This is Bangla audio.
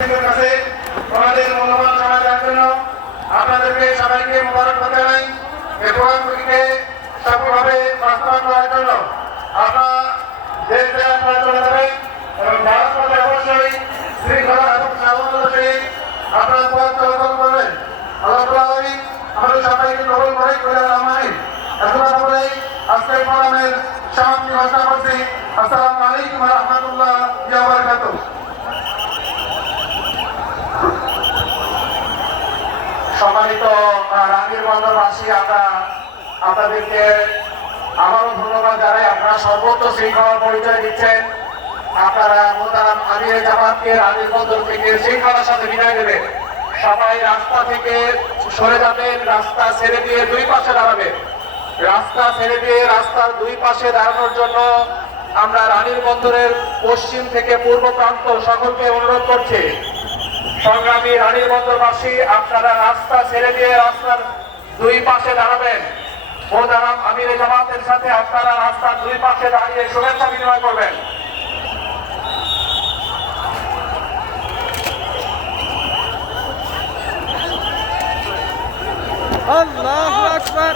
কাছে আমাদের মূল্যবান সময় দেওয়ার জন্য আপনাদেরকে সবাইকে মোবারকবাদ জানাই। এই প্রোগ্রামগুলিকে সফলভাবে বাস্তবায়ন করার জন্য আপনারা দেশ দেশ আপনারা চলে যাবেন এবং পথে অবশ্যই শৃঙ্খলা এবং সাবধানতা আপনারা পথ চলাচল করবেন। আসসালামু আলাইকুম রাহমাতুল্লাহ সম্মানিত রানীর বন্দরবাসী, আমরা আপনাদেরকে আবারও ধন্যবাদ জানাই। আপনারা সর্বোচ্চ শৃঙ্খলার পরিচয় দিচ্ছেন। আপনারা মোতারাম আমির জামাতকে রানীর বন্দর থেকে শৃঙ্খলার সাথে বিদায় দেবেন সবাই রাস্তা থেকে সরে যাবেন, রাস্তা ছেড়ে দিয়ে দুই পাশে দাঁড়াবেন। রাস্তা ছেড়ে দিয়ে রাস্তার দুই পাশে দাঁড়ানোর জন্য আমরা রানীর বন্দরের পশ্চিম থেকে পূর্ব প্রান্ত সকলকে অনুরোধ করছি। সংগ্রামী রানীর বন্দরবাসী, আপনারা রাস্তা ছেড়ে দিয়ে রাস্তার দুই পাশে দাঁড়াবেন। মোদারাম আমির জামাতের সাথে আপনারা রাস্তার দুই পাশে দাঁড়িয়ে শুভেচ্ছা বিনিময় করবেন। আল্লাহু আকবার।